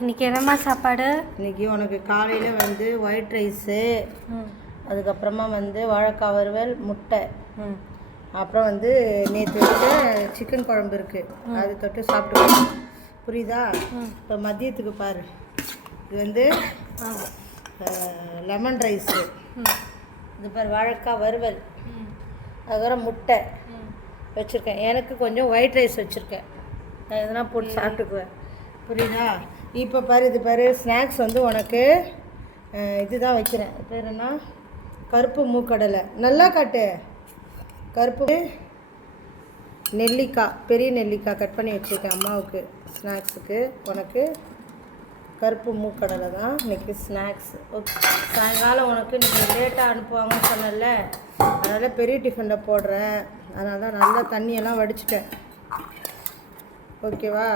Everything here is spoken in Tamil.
இன்றைக்கி என்னம்மா சாப்பாடு? இன்றைக்கி உனக்கு காலையில் வந்து ஒயிட் ரைஸு, அதுக்கப்புறமா வந்து வாழைக்காய் வறுவல், முட்டை, அப்புறம் வந்து நேற்று வச்ச சிக்கன் குழம்பு இருக்குது, அது தொட்டு சாப்பிட்டு. புரியுதா? இப்போ மதியத்துக்கு பாரு, இது வந்து லெமன் ரைஸு, இது பாரு வாழைக்காய் வறுவல், அதுக்கப்புறம் முட்டை வச்சுருக்கேன். எனக்கு கொஞ்சம் ஒயிட் ரைஸ் வச்சுருக்கேன், நான் எதனா போட்டு சாப்பிட்டுக்குவேன். புரியுதா? இப்போ பாரு, இது பாரு ஸ்நாக்ஸ் வந்து உனக்கு இதுதான் வைக்கிறேன். பேர் என்ன? கருப்பு மூக்கடலை. நல்லா காட்டு. கருப்பு நெல்லிக்காய், பெரிய நெல்லிக்காய் கட் பண்ணி வச்சுருக்கேன் அம்மாவுக்கு ஸ்நாக்ஸுக்கு. உனக்கு கருப்பு மூக்கடலை தான் இன்றைக்கி ஸ்நாக்ஸ். ஓகே, சாயங்காலம் உனக்கு இன்றைக்கி லேட்டாக அனுப்புவாங்கன்னு சொன்னல, அதனால் பெரிய டிஃபனில் போடுறேன். அதனால தான் நல்லா தண்ணியெல்லாம் வடிச்சிட்டேன். ஓகேவா?